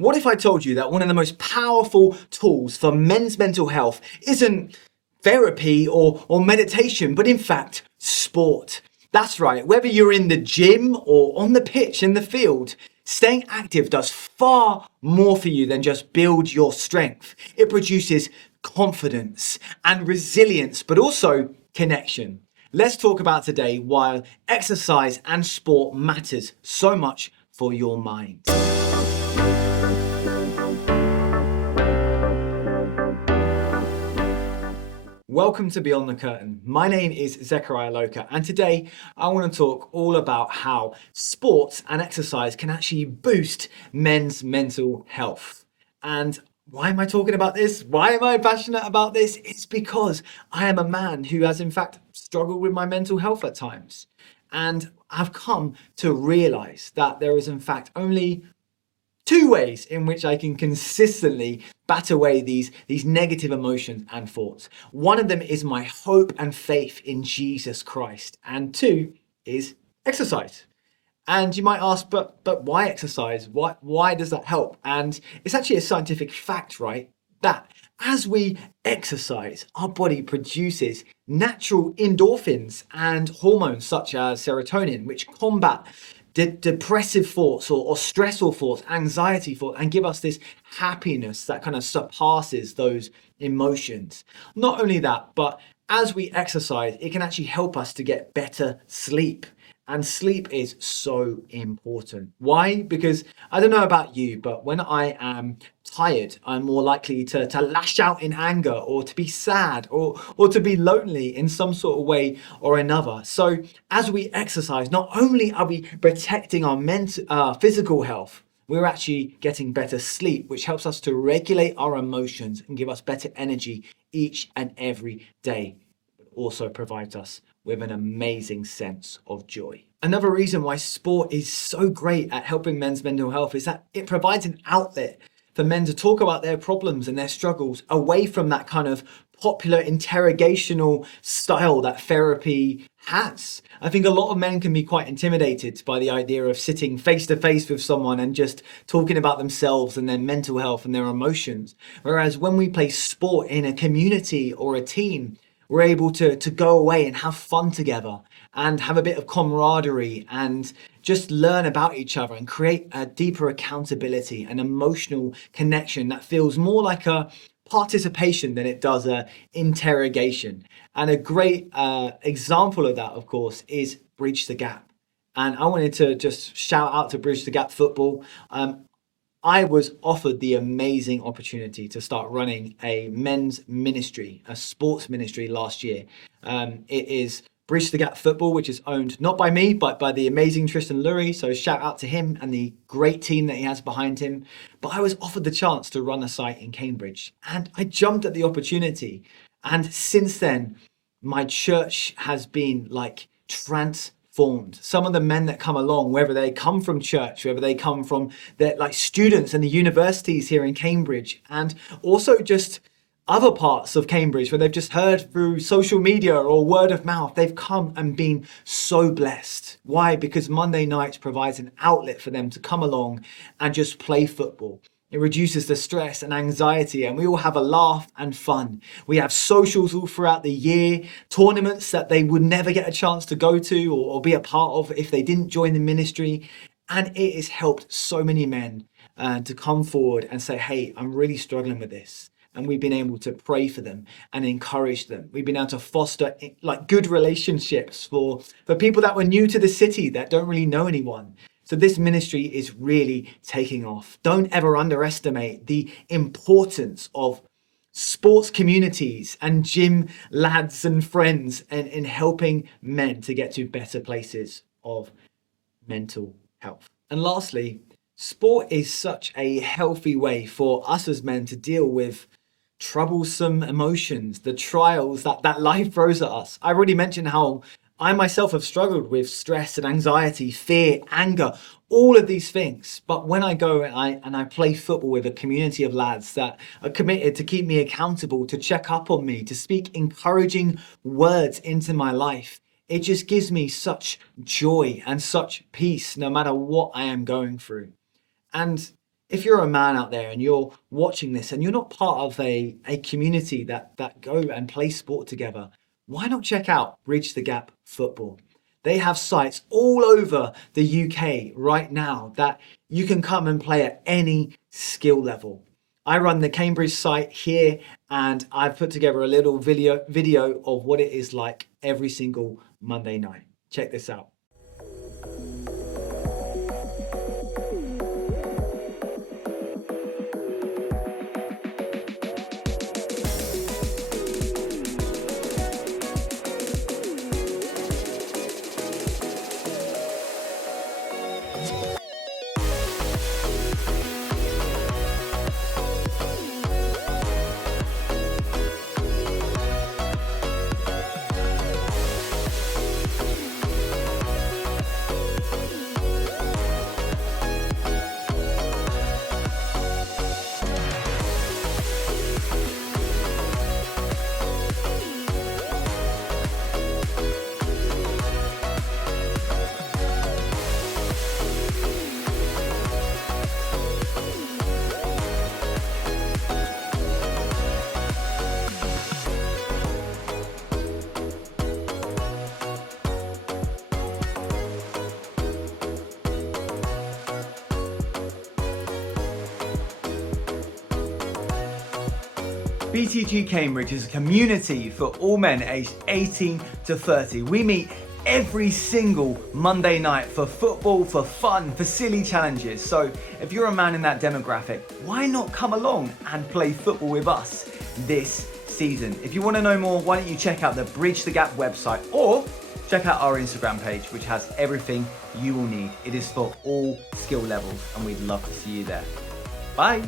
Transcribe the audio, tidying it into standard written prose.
What if I told you that one of the most powerful tools for men's mental health isn't therapy or meditation, but in fact, sport? That's right, whether you're in the gym or on the pitch in the field, staying active does far more for you than just build your strength. It produces confidence and resilience, but also connection. Let's talk about today why exercise and sport matters so much for your mind. Welcome to Beyond the Curtain. My name is Zechariah Loka, and today I want to talk all about how sports and exercise can actually boost men's mental health. And why am I talking about this? Why am I passionate about this? It's because I am a man who has, in fact, struggled with my mental health at times. And I've come to realize that there is, in fact, only two ways in which I can consistently bat away these negative emotions and thoughts. One of them is my hope and faith in Jesus Christ, and two is exercise. And you might ask, but why exercise? Why does that help? And it's actually a scientific fact, right? That as we exercise, our body produces natural endorphins and hormones such as serotonin, which combat depressive thoughts or stressful thoughts, anxiety thoughts, and give us this happiness that kind of surpasses those emotions. Not only that, but as we exercise, it can actually help us to get better sleep. And sleep is so important. Why? Because I don't know about you, but when I am tired, I'm more likely to lash out in anger or to be sad or to be lonely in some sort of way or another. So as we exercise, not only are we protecting our physical health, we're actually getting better sleep, which helps us to regulate our emotions and give us better energy each and every day. It also provides us with an amazing sense of joy. Another reason why sport is so great at helping men's mental health is that it provides an outlet for men to talk about their problems and their struggles away from that kind of popular interrogational style that therapy has. I think a lot of men can be quite intimidated by the idea of sitting face to face with someone and just talking about themselves and their mental health and their emotions. Whereas when we play sport in a community or a team, we're able to go away and have fun together and have a bit of camaraderie and just learn about each other and create a deeper accountability and emotional connection that feels more like a participation than it does a interrogation. And a great example of that, of course, is Bridge the Gap. And I wanted to just shout out to Bridge the Gap Football. I was offered the amazing opportunity to start running a men's ministry, a sports ministry last year. It is Bridge the Gap Football, which is owned not by me, but by the amazing Tristan Lurie. So shout out to him and the great team that he has behind him. But I was offered the chance to run a site in Cambridge and I jumped at the opportunity. And since then, my church has been like transformed. Some of the men that come along, whether they come from church, whether they come from the like students and the universities here in Cambridge, and also just other parts of Cambridge where they've just heard through social media or word of mouth, they've come and been so blessed. Why? Because Monday nights provides an outlet for them to come along and just play football. It reduces the stress and anxiety, and we all have a laugh and fun. We have socials all throughout the year, tournaments that they would never get a chance to go to or be a part of if they didn't join the ministry. And it has helped so many men to come forward and say, hey, I'm really struggling with this. And we've been able to pray for them and encourage them. We've been able to foster like good relationships for people that were new to the city that don't really know anyone. So this ministry is really taking off. Don't ever underestimate the importance of sports communities and gym lads and friends in helping men to get to better places of mental health. And lastly, sport is such a healthy way for us as men to deal with troublesome emotions, the trials that life throws at us. I already mentioned how I myself have struggled with stress and anxiety, fear, anger, all of these things. But when I go and I play football with a community of lads that are committed to keep me accountable, to check up on me, to speak encouraging words into my life, it just gives me such joy and such peace no matter what I am going through. And If you're a man out there and you're watching this and you're not part of a community that go and play sport together, why not check out Bridge the Gap Football? They have sites all over the UK right now that you can come and play at any skill level. I run the Cambridge site here, and I've put together a little video of what it is like every single Monday night. Check this out. BTG Cambridge is a community for all men aged 18 to 30. We meet every single Monday night for football, for fun, for silly challenges. So if you're a man in that demographic, why not come along and play football with us this season? If you want to know more, why don't you check out the Bridge the Gap website or check out our Instagram page, which has everything you will need. It is for all skill levels, and we'd love to see you there. Bye.